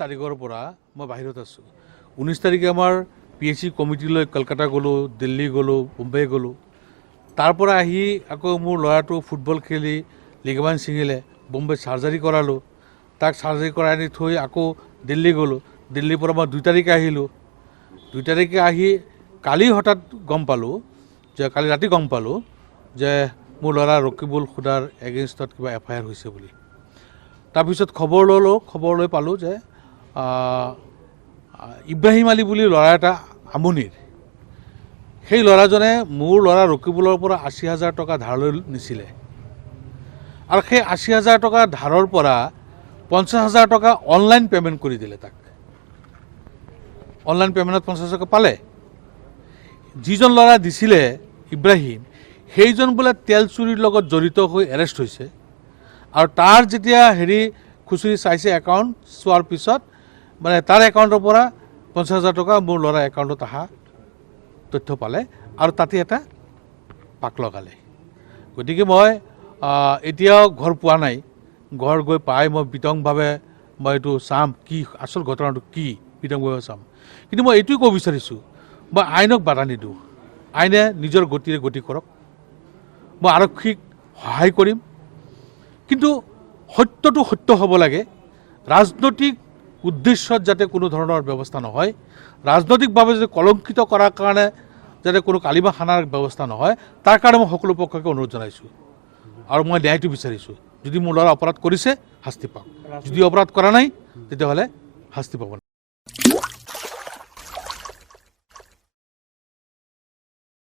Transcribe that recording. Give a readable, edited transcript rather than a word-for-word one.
তাৰিখৰ পৰা মই বাহিৰত আছোঁ। 19 তাৰিখে আমাৰ PHC কমিটিলৈ কলকাতা গ'লোঁ, দিল্লী গ'লোঁ, মুম্বাই গ'লোঁ। তাৰ পৰা আহি আকৌ মোৰ ল'ৰাটো ফুটবল খেলি লিগামেণ্ট ছিঙিলে, মুম্বাইত চাৰ্জাৰী কৰালোঁ। তাক চাৰ্জাৰী কৰাই আনি থৈ আকৌ দিল্লী গ'লোঁ। দিল্লীৰ পৰা মই 2 তাৰিখে আহিলোঁ। 2 তাৰিখে আহি কালি হঠাৎ গম পালোঁ যে কালি ৰাতি গম পালোঁ যে মোৰ ল'ৰা ৰকিবুল হুদাৰ এগেইনষ্টত কিবা FIR হৈছে বুলি। তাৰপিছত খবৰ লৈ পালোঁ যে ইব্ৰাহিম আলী বুলি ল'ৰা এটা আমনিৰ, সেই ল'ৰাজনে মোৰ ল'ৰা ৰকিবুলৰ পৰা 80,000 টকা ধাৰলৈ নিছিলে আৰু সেই 80,000 টকা ধাৰৰ পৰা 50,000 টকা অনলাইন পে'মেণ্ট কৰি দিলে তাক। অনলাইন পে'মেণ্টত 50,000 টকা পালে। যিজন ল'ৰা দিছিলে ইব্ৰাহিম, সেইজন বোলে তেল চুৰিৰ লগত জড়িত হৈ এৰেষ্ট হৈছে আৰু তাৰ যেতিয়া খুচৰি চাইছে একাউণ্ট চোৱাৰ পিছত মানে তাৰ একাউণ্টৰ পৰা 50,000 টকা মোৰ ল'ৰাৰ একাউণ্টত অহা তথ্য পালে আৰু তাতে এটা পাক লগালে। গতিকে মই এতিয়াও ঘৰ পোৱা নাই। ঘৰ গৈ পাই মই বিতংভাৱে মই এইটো চাম, কি আচল ঘটনাটো কি বিতংভাৱে চাম। কিন্তু মই এইটোৱে ক'ব বিচাৰিছোঁ, মই আইনক বাধা নিদিওঁ। আইনে নিজৰ গতিৰে গতি কৰক। মই আৰক্ষীক সহায় কৰিম, কিন্তু সত্যটো সত্য হ'ব লাগে। ৰাজনৈতিক উদ্দেশ্যত যাতে কোনো ধৰণৰ ব্যৱস্থা নহয়, ৰাজনৈতিকভাৱে যদি কলংকিত কৰাৰ কাৰণে যাতে কোনো কালিমা খানাৰ ব্যৱস্থা নহয়, তাৰ কাৰণে মই সকলো পক্ষকে অনুৰোধ জনাইছোঁ আৰু মই ন্যায়টো বিচাৰিছোঁ। যদি মোৰ ল'ৰা অপৰাধ কৰিছে শাস্তি পাওক, যদি অপৰাধ কৰা নাই তেতিয়াহ'লে শাস্তি পাব।